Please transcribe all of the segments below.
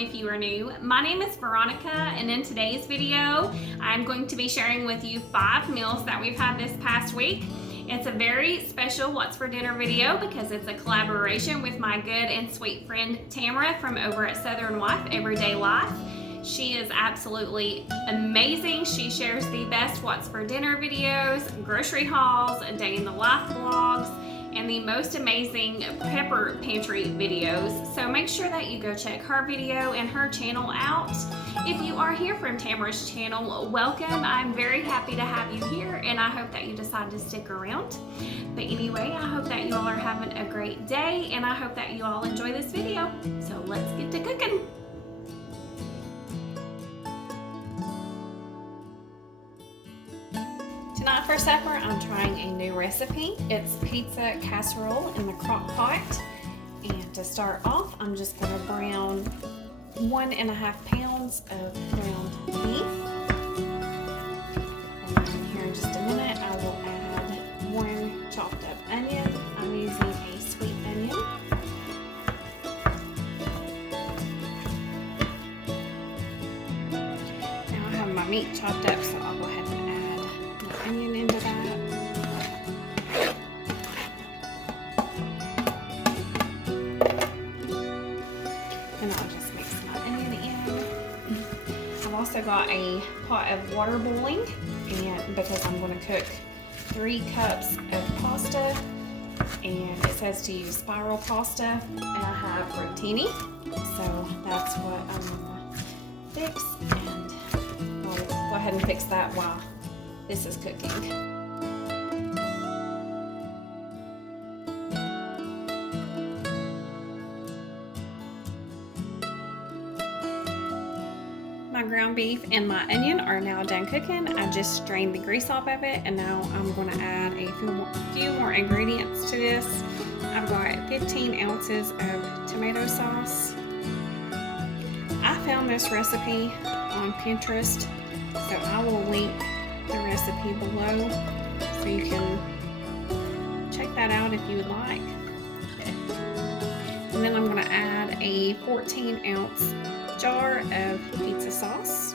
if you are new. My name is Veronica, and in today's video, I'm going to be sharing with you 5 meals that we've had this past week. It's a very special What's for Dinner video because it's a collaboration with my good and sweet friend Tamara from over at Southern Wife, Everyday Life. She is absolutely amazing. She shares the best What's for Dinner videos, grocery hauls, day in the life vlogs, and the most amazing pepper pantry videos. So make sure that you go check her video and her channel out. If you are here from Tamara's channel, welcome. I'm very happy to have you here, and I hope that you decide to stick around. But anyway, I hope that you all are having a great day, and I hope that you all enjoy this video. So let's get to cooking. Tonight for supper, I'm trying a new recipe. It's pizza casserole in the Crockpot. And to start off, I'm just going to brown 1.5 pounds of ground beef. And then here in just a minute, I will add 1 chopped up onion. I'm using a sweet onion. Now I have my meat chopped up, so I'll go ahead and onion into that. And I'll just mix my onion in. I've also got a pot of water boiling, and because I'm going to cook 3 cups of pasta, and it says to use spiral pasta, and I have rotini, so that's what I'm going to fix, and I'll go ahead and fix that while this is cooking. My ground beef and my onion are now done cooking. I just strained the grease off of it, and now I'm going to add a few more ingredients to this. I've got 15 ounces of tomato sauce. I found this recipe on Pinterest, so I will link the recipe below so you can check that out if you would like. And then I'm going to add a 14-ounce jar of pizza sauce.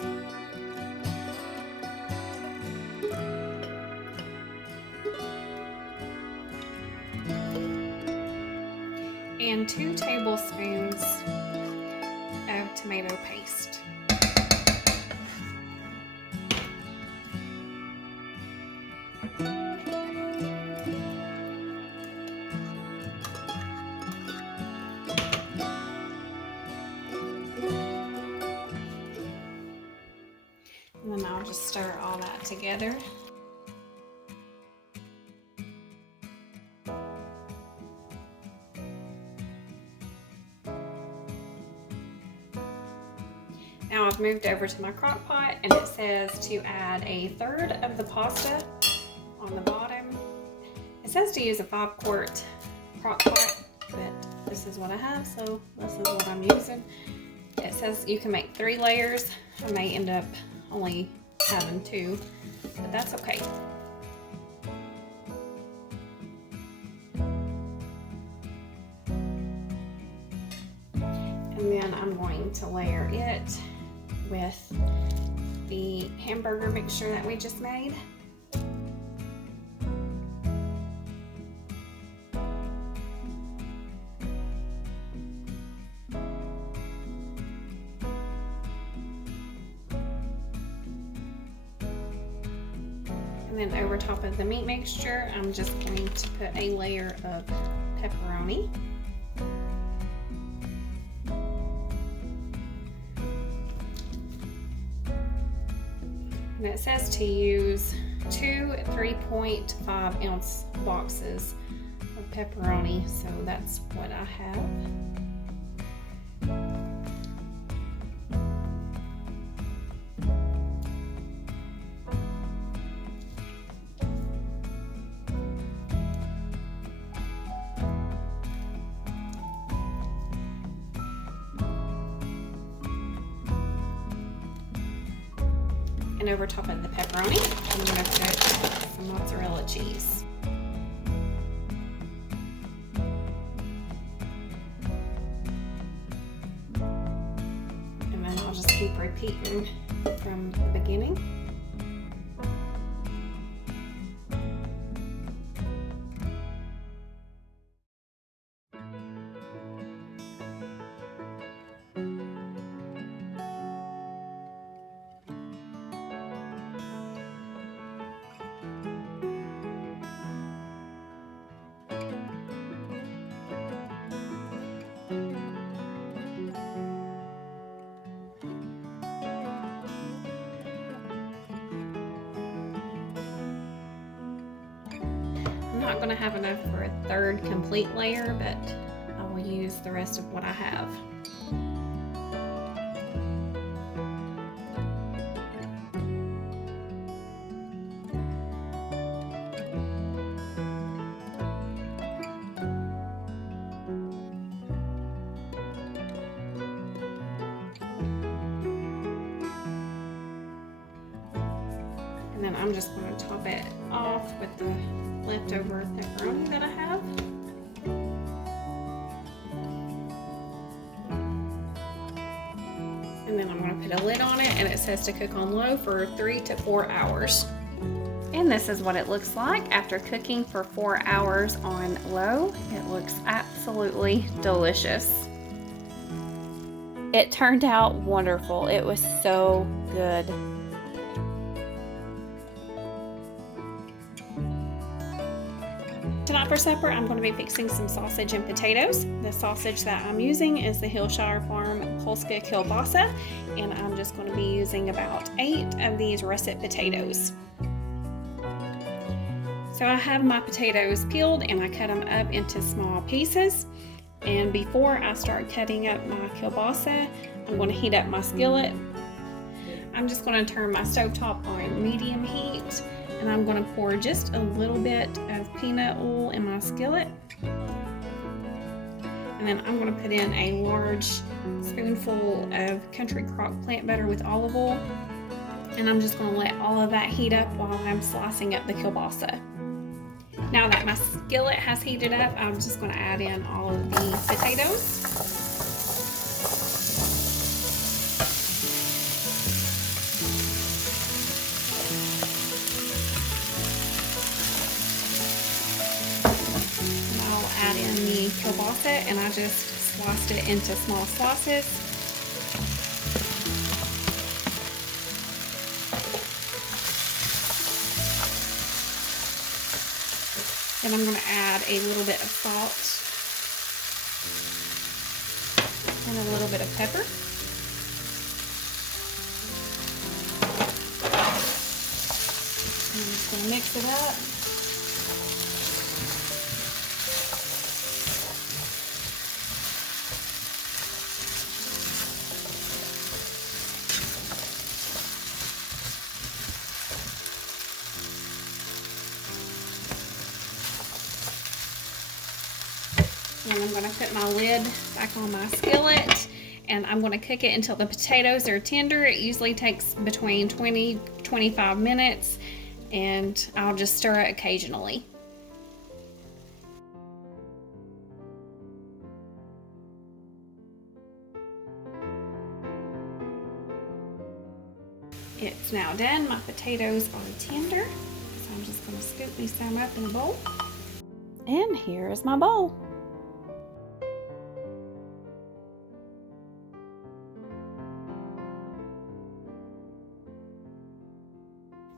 And 2 tablespoons of tomato paste. And then I'll just stir all that together. Now I've moved over to my crock pot, and it says to add 1/3 of the pasta on the bottom. It says to use a 5-quart crock pot, but this is what I have, so this is what I'm using. It says you can make 3 layers. I may end up only having 2, but that's okay. And then I'm going to layer it with the hamburger mixture that we just made. And then over top of the meat mixture, I'm just going to put a layer of pepperoni. And it says to use 2 3.5-ounce boxes of pepperoni, so that's what I have. And over top of the pepperoni, I'm going to put some mozzarella cheese. repeating from the beginning. I'm not going to have enough for a third complete layer, but I will use the rest of what I have. And then I'm just going to top it off with the leftover pepperoni that I have. And then I'm going to put a lid on it, and it says to cook on low for 3 to 4 hours. And this is what it looks like after cooking for 4 hours on low. It looks absolutely delicious. It turned out wonderful. It was so good. Tonight for supper, I'm going to be fixing some sausage and potatoes. The sausage that I'm using is the Hillshire Farm Polska Kielbasa, and I'm just going to be using about 8 of these russet potatoes. So I have my potatoes peeled and I cut them up into small pieces. And before I start cutting up my kielbasa, I'm going to heat up my skillet. I'm just going to turn my stovetop on medium heat, and I'm going to pour just a little bit of peanut oil in my skillet. And then I'm going to put in a large spoonful of country crock plant butter with olive oil. And I'm just going to let all of that heat up while I'm slicing up the kielbasa. Now that my skillet has heated up, I'm just going to add in all of the potatoes. And I'll add in the kielbasa, and I just sliced it into small slices. And I'm going to add a little bit of salt and a little bit of pepper. And I'm just going to mix it up. And I'm going to put my lid back on my skillet, and I'm going to cook it until the potatoes are tender. It usually takes between 20-25 minutes, and I'll just stir it occasionally. It's now done. My potatoes are tender, so I'm just going to scoop me some up in a bowl. And here is my bowl.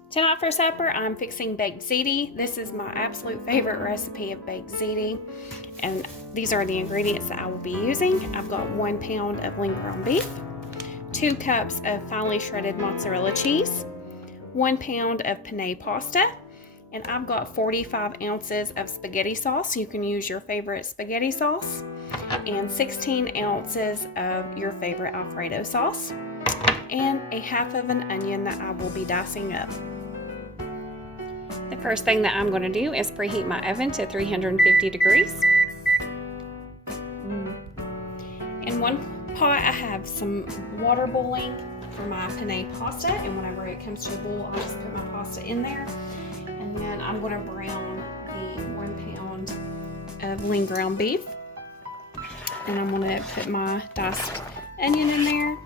Tonight for supper, I'm fixing baked ziti. This is my absolute favorite recipe of baked ziti, and these are the ingredients that I will be using. I've got 1 pound of lean ground beef, 2 cups of finely shredded mozzarella cheese, 1 pound of penne pasta, and I've got 45 ounces of spaghetti sauce. You can use your favorite spaghetti sauce, and 16 ounces of your favorite Alfredo sauce, and a half of an onion that I will be dicing up. The first thing that I'm going to do is preheat my oven to 350 degrees. In one pot, I have some water boiling for my penne pasta, and whenever it comes to a boil, I just put my pasta in there. And then I'm going to brown the 1 pound of lean ground beef. And I'm going to put my diced onion in there.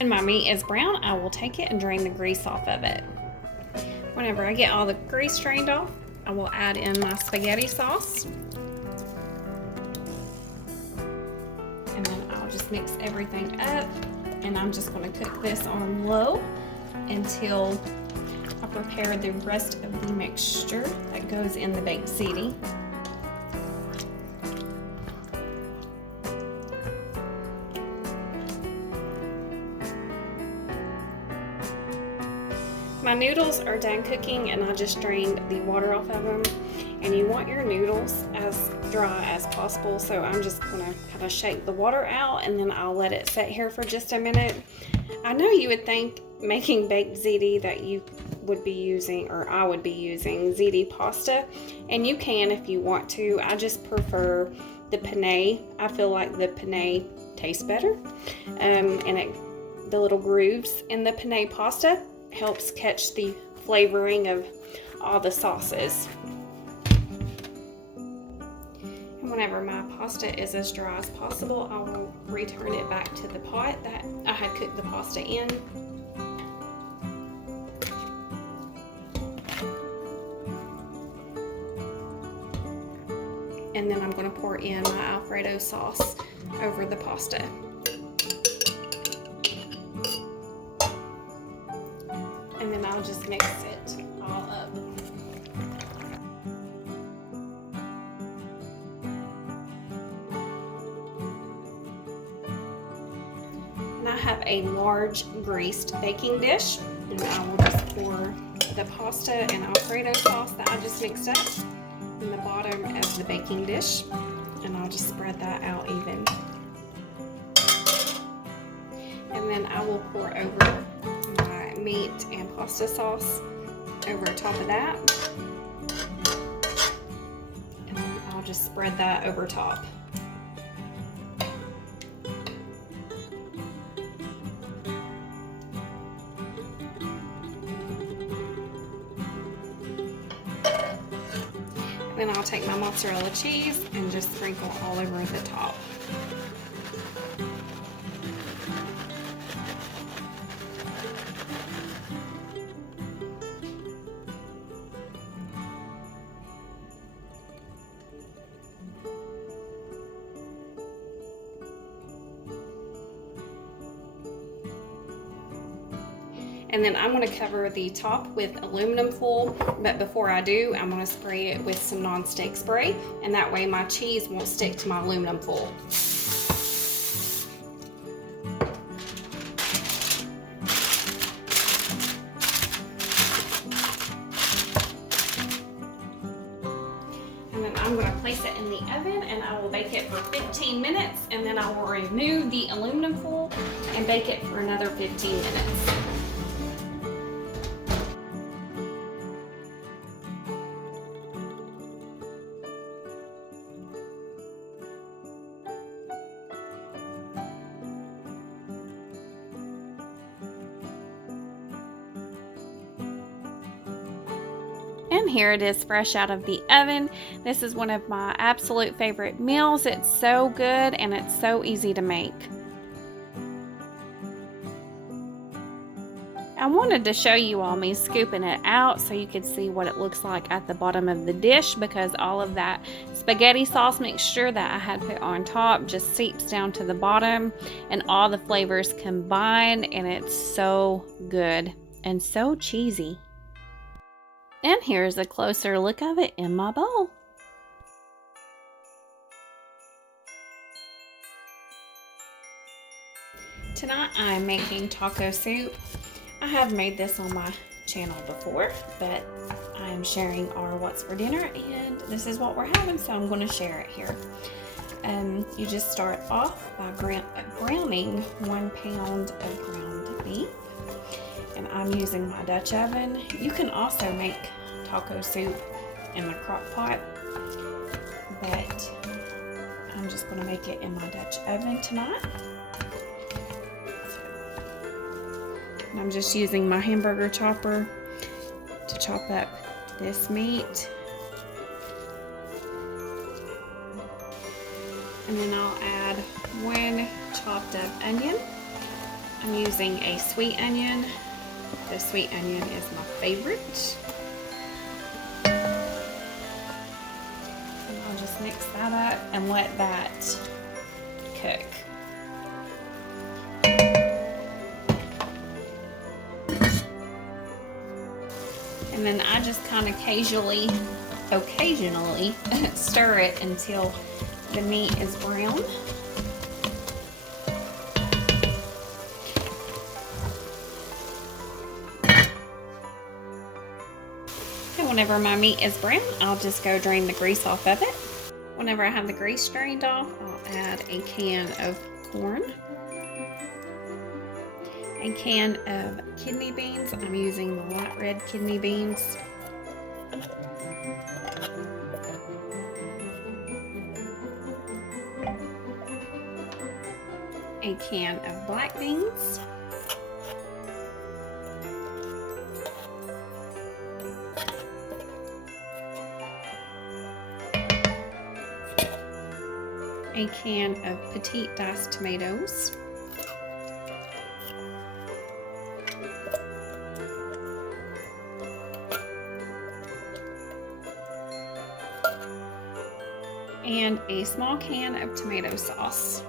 When my meat is brown, I will take it and drain the grease off of it. Whenever I get all the grease drained off, I will add in my spaghetti sauce. And then I'll just mix everything up, and I'm just going to cook this on low until I prepare the rest of the mixture that goes in the baked ziti. My noodles are done cooking, and I just drained the water off of them. And you want your noodles as dry as possible, so I'm just going to kind of shake the water out, and then I'll let it sit here for just a minute. I know you would think making baked ziti that you would be using, or I would be using, ziti pasta, and you can if you want to. I just prefer the penne. I feel like the penne tastes better, and the little grooves in the penne pasta helps catch the flavoring of all the sauces. And whenever my pasta is as dry as possible, I will return it back to the pot that I had cooked the pasta in. And then I'm going to pour in my Alfredo sauce over the pasta. And then I'll just mix it all up. And I have a large greased baking dish, and I will just pour the pasta and Alfredo sauce that I just mixed up in the bottom of the baking dish, and I'll just spread that out even. And then I will pour over my meat and pasta sauce over top of that, and I'll just spread that over top. Then I'll take my mozzarella cheese and just sprinkle all over the top. And then I'm going to cover the top with aluminum foil, but before I do, I'm going to spray it with some non-stick spray, and that way my cheese won't stick to my aluminum foil. And then I'm going to place it in the oven, and I will bake it for 15 minutes, and then I will remove the aluminum foil and bake it for another 15 minutes. And here it is fresh out of the oven. This is one of my absolute favorite meals. It's so good and it's so easy to make. I wanted to show you all me scooping it out so you could see what it looks like at the bottom of the dish, because all of that spaghetti sauce mixture that I had put on top just seeps down to the bottom, and all the flavors combine, and it's so good and so cheesy. And here's a closer look of it in my bowl. Tonight I'm making taco soup. I have made this on my channel before, but I am sharing our what's for dinner, and this is what we're having, so I'm going to share it here. You just start off by browning 1 pound of ground beef. And I'm using my Dutch oven. You can also make taco soup in the Crockpot, but I'm just going to make it in my Dutch oven tonight. And I'm just using my hamburger chopper to chop up this meat. And then I'll add 1 chopped up onion. I'm using a sweet onion. The sweet onion is my favorite. And I'll just mix that up and let that cook. And then I just kind of occasionally stir it until the meat is brown. And whenever my meat is brown, I'll just go drain the grease off of it. Whenever I have the grease drained off, I'll add a can of corn, a can of kidney beans. I'm using the light red kidney beans. A can of black beans. A can of petite diced tomatoes. And a small can of tomato sauce.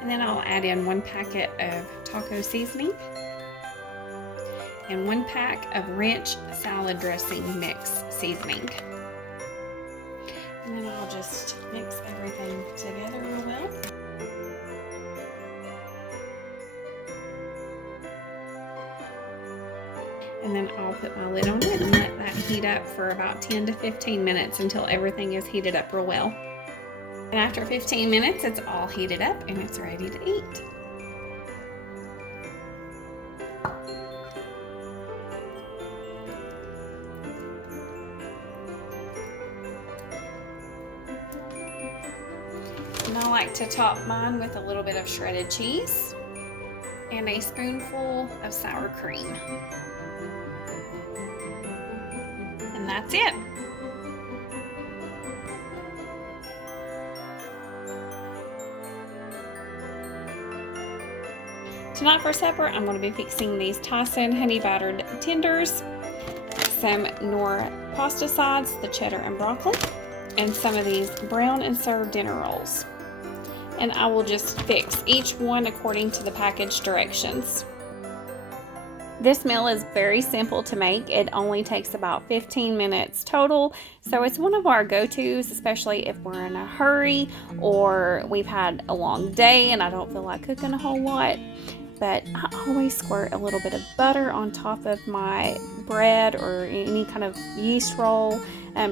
And then I'll add in 1 packet of taco seasoning and 1 pack of ranch salad dressing mix seasoning. And then I'll just mix everything together real well. And then I'll put my lid on it and let that heat up for about 10 to 15 minutes until everything is heated up real well. And after 15 minutes, it's all heated up and it's ready to eat. And I like to top mine with a little bit of shredded cheese and a spoonful of sour cream. And that's it. Tonight for supper, I'm going to be fixing these Tyson honey battered tenders, some Knorr pasta sides, the cheddar and broccoli, and some of these brown and served dinner rolls. And I will just fix each one according to the package directions. This meal is very simple to make. It only takes about 15 minutes total. So it's one of our go-tos, especially if we're in a hurry or we've had a long day and I don't feel like cooking a whole lot. But I always squirt a little bit of butter on top of my bread or any kind of yeast roll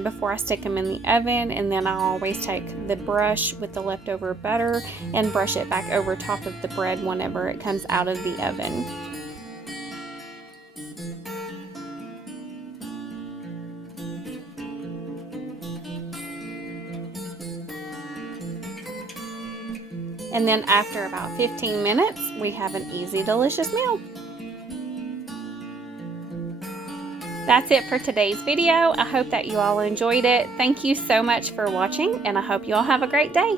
before I stick them in the oven. And then I always take the brush with the leftover butter and brush it back over top of the bread whenever it comes out of the oven. And then after about 15 minutes, we have an easy, delicious meal. That's it for today's video. I hope that you all enjoyed it. Thank you so much for watching, and I hope you all have a great day.